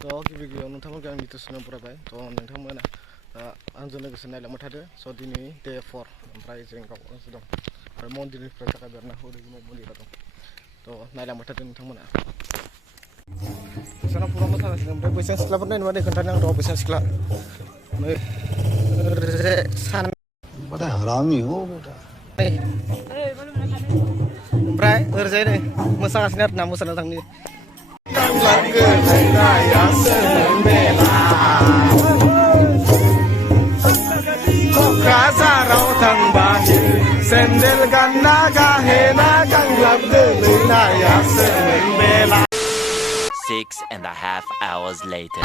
गिबि गिबियाव नोंथांमोनखौ आं मिथिसुनो बरायबाय नोंथांमोना आंजों लोगोसे नायलांबाय थादो दिनै डे 4 ओमफ्राय जेंगाव दं आरो मन्दिरनिफ्राय थाखाय बेरना हरैगुमाव मन्दिरा दं नायलांबाय थादो नोंथांमोना बैसाना फुरा मोसागासिनो ओमफ्राय बैसां सिख्लाफोर नायनो बादि खोन्थानो आं बैसां सिख्ला सान बड़ा हरामी हो बेटा ओमफ्राय ओरैजाय नै मोसागासिनो आरोना मोसानो थांनि क'क्राझाराव थांबा सेन्देल गानना गाहेना गांलाब गोलैनायासो मोनबेला 6.5 hours later.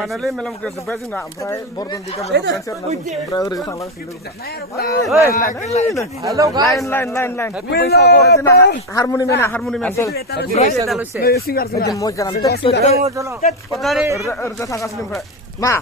Finally, melam ke sebelah sini, ampai bordon di kamera konser, ampai urus tanglang sini. Hello guys, line. Harmoni mana? Singer. Mau jalan. Urus tanglang sini, Ma.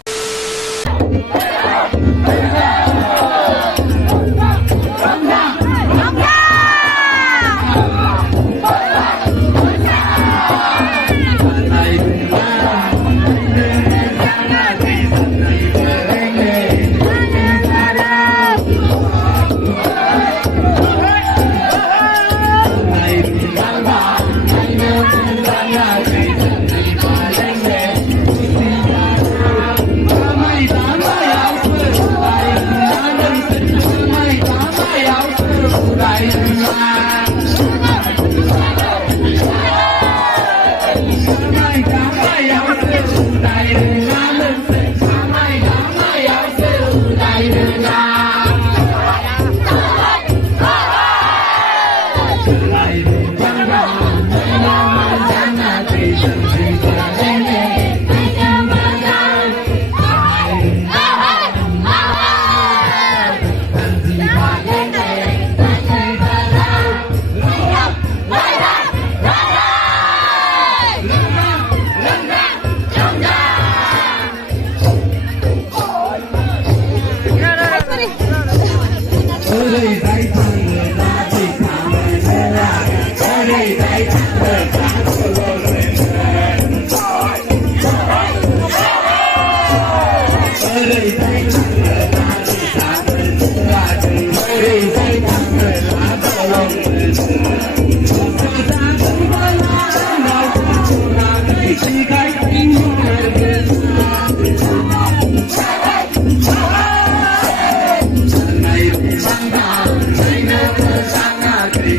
Hey, Hãy subscribe cho kênh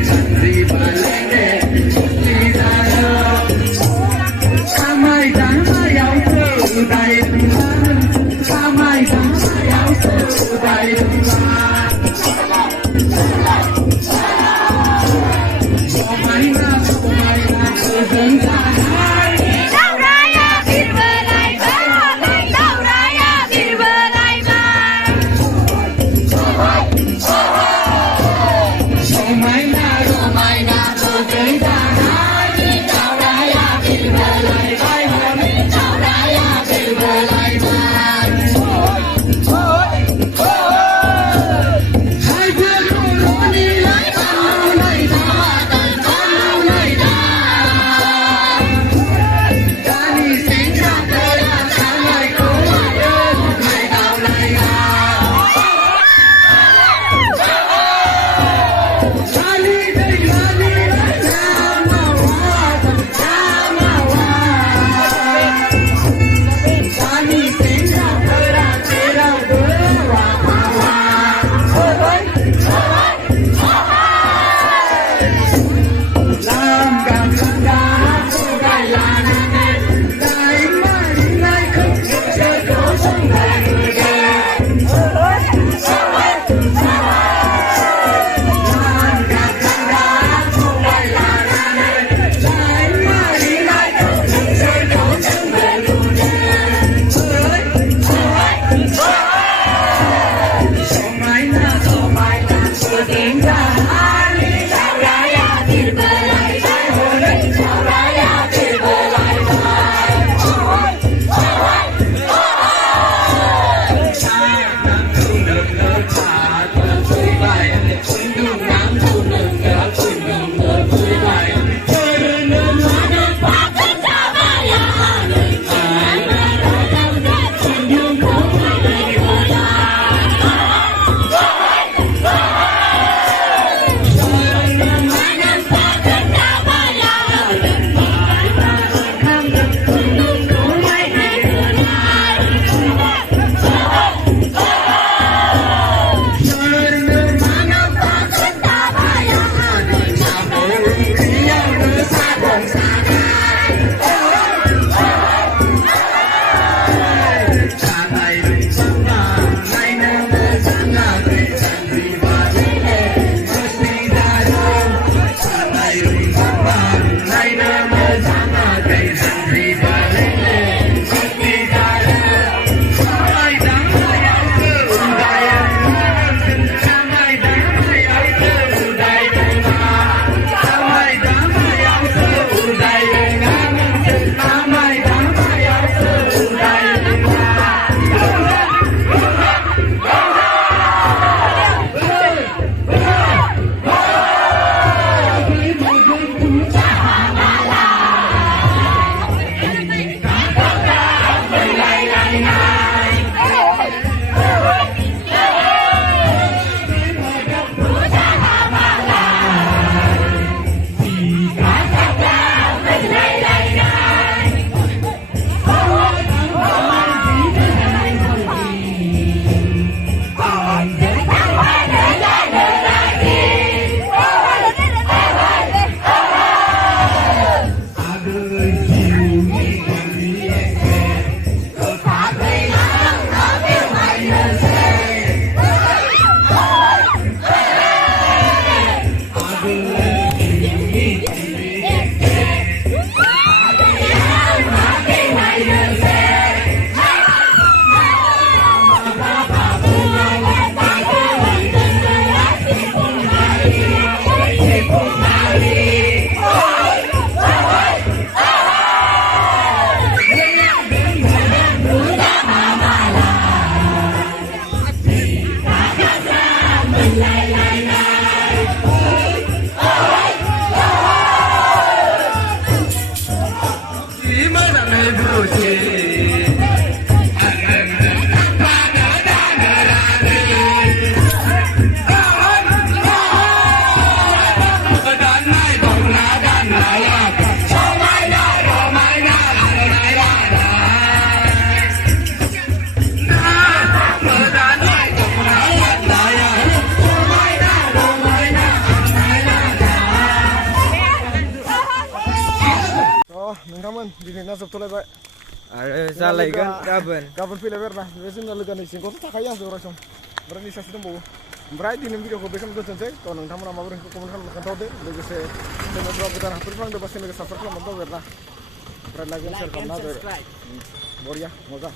Ghiền Mì Gõ để không bỏ lỡ नोंथांमोन दिनैना जोबथ'लायबाय आरो जालायगोन गाबोन गाबोन फैलायबाय आरोना बे जोंना लोगोनि सिंखौथ' थाखायो आंजों अराय सम ओमफ्राय नै सासे दंबावो ओमफ्राय दिनैनि भिडिअखौ बेखौनो दोनथ'नोसै थ' नोंथांमोना माबोरै कमेन्ट खालामना खोन्थाहरदो लोगोसे चेनेलफोराव गोदान हाबफैफ्लांदोंबा चेनेलखौ साबसक्राइब खालामनानै दं आरोना ओमफ्राय लाइक एन्ड शेयार खालामना होदो बरिया मोजां